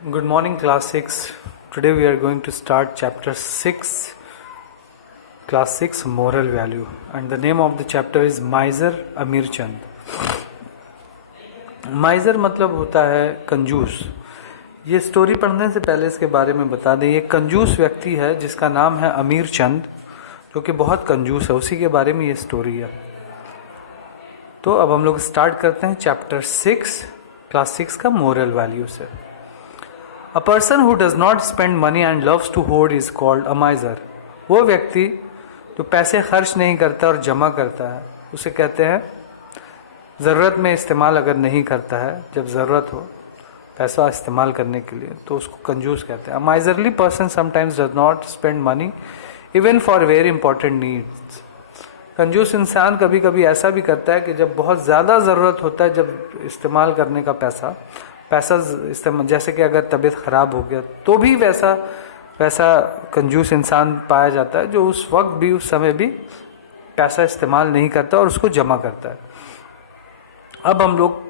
Good morning, class 6. Today we are going to start chapter 6, class 6 moral value, and the name of the chapter is Miser अमीर चंद. माइजर मतलब होता है कंजूस. ये story पढ़ने से पहले इसके बारे में बता दें, ये कंजूस व्यक्ति है जिसका नाम है अमीर चंद, जो कि बहुत कंजूस है. उसी के बारे में ये स्टोरी है. तो अब हम लोग स्टार्ट करते हैं चैप्टर 6 क्लास 6 का मोरल वैल्यू से. A person who does not spend money and loves to hoard is called a miser. वो व्यक्ति जो पैसे खर्च नहीं करता और जमा करता है उसे कहते हैं. ज़रूरत में इस्तेमाल अगर नहीं करता है, जब ज़रूरत हो पैसा इस्तेमाल करने के लिए, तो उसको कंजूस कहते हैं. A miserly person sometimes does not spend money even for very important needs. कंजूस इंसान कभी कभी ऐसा भी करता है कि जब बहुत ज़्यादा ज़रूरत होता है, जब इस्तेमाल करने का पैसा इस्तेमाल, जैसे कि अगर तबीयत ख़राब हो गया तो भी वैसा कंजूस इंसान पाया जाता है जो उस वक्त भी, उस समय भी पैसा इस्तेमाल नहीं करता और उसको जमा करता है. अब हम लोग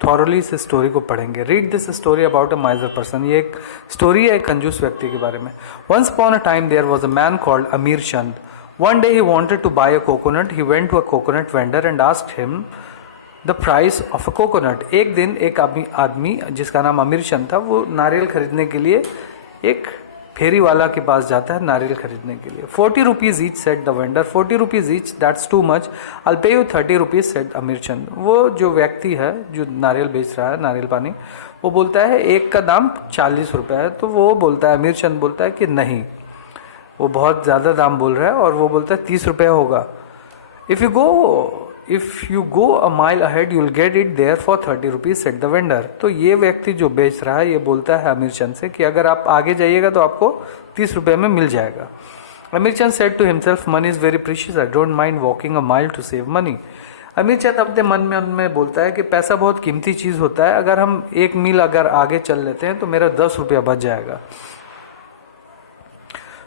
थॉरली इस स्टोरी को पढ़ेंगे. Read this story about a माइजर person. ये एक स्टोरी है एक कंजूस व्यक्ति के बारे में. Once upon a time there was a man called Amir Chand. One day he wanted to buy a coconut. He went to a coconut vendor and asked him the price of a coconut. एक दिन एक आदमी जिसका नाम अमीर चंद था, वो नारियल खरीदने के लिए एक फेरी वाला के पास जाता है नारियल खरीदने के लिए. 40 rupees each said the vendor. 40 rupees each, that's too much. I'll pay you 30 rupees said अमीर चंद. वो जो व्यक्ति है जो नारियल बेच रहा है, नारियल पानी, वो बोलता है एक का दाम 40 रुपये है. तो वो बोलता है, अमीर चंद बोलता है कि नहीं, वो बहुत ज़्यादा दाम बोल रहा है, और वो बोलता है 30 रुपये होगा. If you go a mile ahead you'll get it there for 30 rupees said the vendor. तो ये व्यक्ति जो बेच रहा है ये बोलता है अमीर चंद से कि अगर आप आगे जाइएगा तो आपको 30 रुपये में मिल जाएगा. Amir Chand said to himself, money is very precious, I don't mind walking a mile to save money. Amir Chand अपने मन में बोलता है कि पैसा बहुत कीमती चीज़ होता है, अगर हम 1 मील अगर आगे चल लेते हैं तो मेरा 10 रुपया बच जाएगा.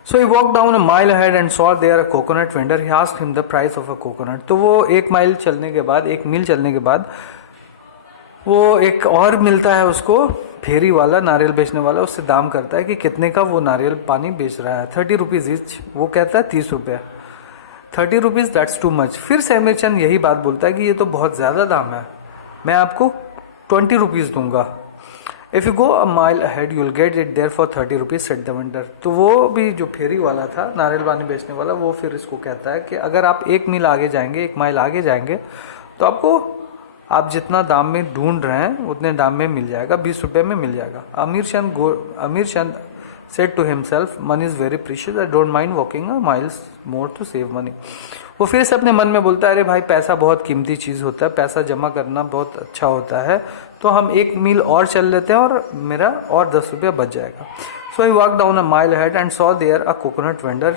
So he walked down a mile ahead and saw there a coconut vendor. He asked him the price of a coconut. तो वो 1 मील चलने के बाद वो एक और मिलता है उसको, फेरी वाला, नारियल बेचने वाला, उससे दाम करता है कि कितने का वो नारियल पानी बेच रहा है. 30 रुपीज ईच. वो कहता है 30 रुपये. 30 रुपीज दैट्स टू मच. फिर से अमीर चंद यही बात बोलता है कि ये तो बहुत ज़्यादा दाम है, मैं आपको 20 रुपीज़ दूंगा. If you go a mile ahead you'll get it there for 30 rupees said the vendor. तो वो भी जो फेरी वाला था, नारियल पानी बेचने वाला, वो फिर इसको कहता है कि अगर आप 1 मील आगे जाएंगे, 1 माइल आगे जाएंगे, तो आपको आप जितना दाम में ढूंढ रहे हैं उतने दाम में मिल जाएगा, 20 रुपये में मिल जाएगा. Amir Chand said to himself, money is very precious, I don't mind walking a miles more to save money. वो फिर से अपने मन में बोलता है, अरे भाई पैसा बहुत कीमती चीज़ होता है, पैसा जमा करना बहुत अच्छा होता है, तो हम 1 मील और चल लेते हैं और मेरा और 10 रुपया बच जाएगा. So he walk down a mile ahead and saw there a coconut vendor.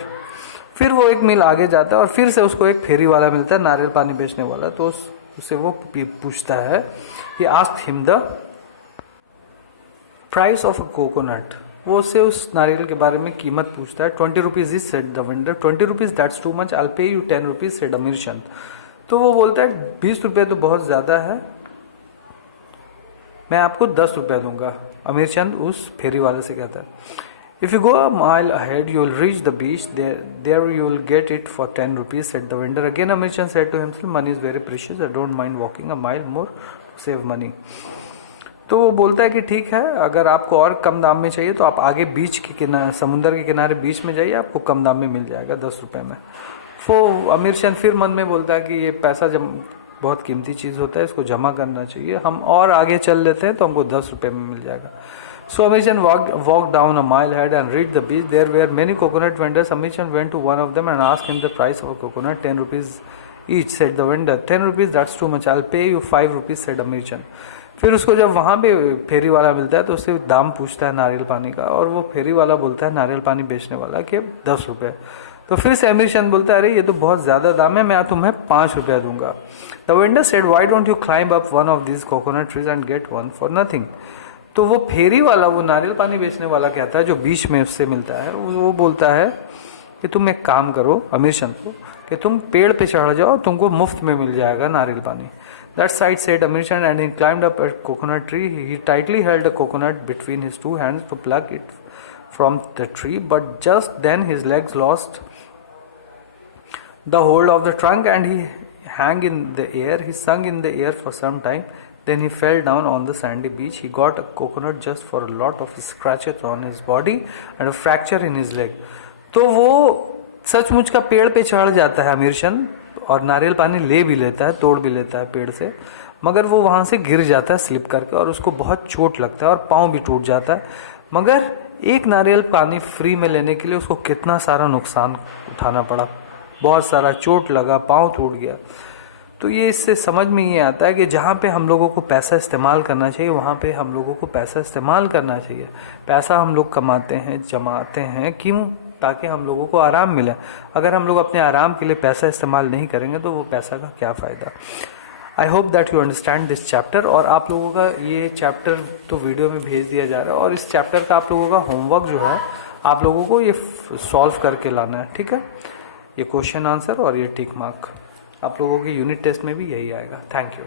फिर वो 1 मील आगे जाता है और फिर से उसको एक फेरी वाला मिलता है, नारियल पानी बेचने वाला. तो उससे वो पूछता है, he asked him the price of a coconut. वो उससे उस नारियल के बारे में कीमत पूछता है. 20 rupees is said the vendor. 20 rupees that's too much, I will pay you 10 rupees said Amir चंद. तो वो बोलता है 20 रुपये तो बहुत ज़्यादा है, मैं आपको 10 रुपये दूंगा. अमीर चंद उस फेरी वाले से कहता है, if you go a mile ahead you will reach the beach, there you will get it for 10 rupees said the vendor. Again Amir Chand said to himself, money is very precious, I don't mind walking a mile more to save money. तो वो बोलता है कि ठीक है, अगर आपको और कम दाम में चाहिए तो आप आगे बीच के किनारे, समुद्र के किनारे बीच में जाइए, आपको कम दाम में मिल जाएगा 10 रुपये में. वो अमीर चंद फिर मन में बोलता है कि ये पैसा बहुत कीमती चीज़ होता है, इसको जमा करना चाहिए, हम और आगे चल लेते हैं तो हमको 10 रुपये में मिल जाएगा. So Amir Chand walk down a mile head and reach the beach. There were many coconut vendors. Amir Chand went to one of them and asked him the price of a coconut. 10 rupees each said the vendor. 10 rupees that's too much, I will pay you 5 rupees said Amir Chand. फिर उसको जब वहाँ पे फेरी वाला मिलता है तो उससे दाम पूछता है नारियल पानी का, और वो फेरी वाला बोलता है, नारियल पानी बेचने वाला, कि 10 रुपये. तो फिर से अमीर चंद बोलता है, अरे ये तो बहुत ज़्यादा दाम है, मैं तुम्हें 5 रुपया दूंगा. The vendor said, why don't you climb up one of this coconut trees and get one for nothing. तो वो फेरी वाला, वो नारियल पानी बेचने वाला कहता है, जो बीच में उससे मिलता है, वो बोलता है कि तुम एक काम करो अमीर चंद को, कि तुम पेड़ पे चढ़ जाओ, तुमको मुफ्त में मिल जाएगा नारियल पानी. That side, said Amirchand, and he climbed up a coconut tree. He tightly held a coconut between his two hands to pluck it from the tree, but just then his legs lost the hold of the trunk and he hung in the air. He sung in the air for some time. Then he fell down on the sandy beach. He got a coconut just for a lot of scratches on his body and a fracture in his leg. तो वो सचमुच का पेड़ पे चढ़ जाता है अमीरचंद और नारियल पानी ले भी लेता है, तोड़ भी लेता है पेड़ से, मगर वो वहाँ से गिर जाता है स्लिप करके और उसको बहुत चोट लगता है और पाँव भी टूट जाता है. मगर एक नारियल पानी फ्री में लेने के लिए उसको कितना सारा नुकसान उठाना पड़ा, बहुत सारा चोट लगा, पाँव टूट गया. तो ये इससे समझ में ये आता है कि जहाँ पे हम लोगों को पैसा इस्तेमाल करना चाहिए वहाँ पे हम लोगों को पैसा इस्तेमाल करना चाहिए. पैसा हम लोग कमाते हैं, जमाते हैं, क्यों? ताकि हम लोगों को आराम मिले. अगर हम लोग अपने आराम के लिए पैसा इस्तेमाल नहीं करेंगे तो वो पैसा का क्या फ़ायदा. I hope that you understand this chapter. और आप लोगों का ये चैप्टर तो वीडियो में भेज दिया जा रहा है और इस चैप्टर का आप लोगों का होमवर्क जो है आप लोगों को ये सॉल्व करके लाना है. ठीक है, ये क्वेश्चन आंसर और ये टिक मार्क आप लोगों के यूनिट टेस्ट में भी यही आएगा. Thank you.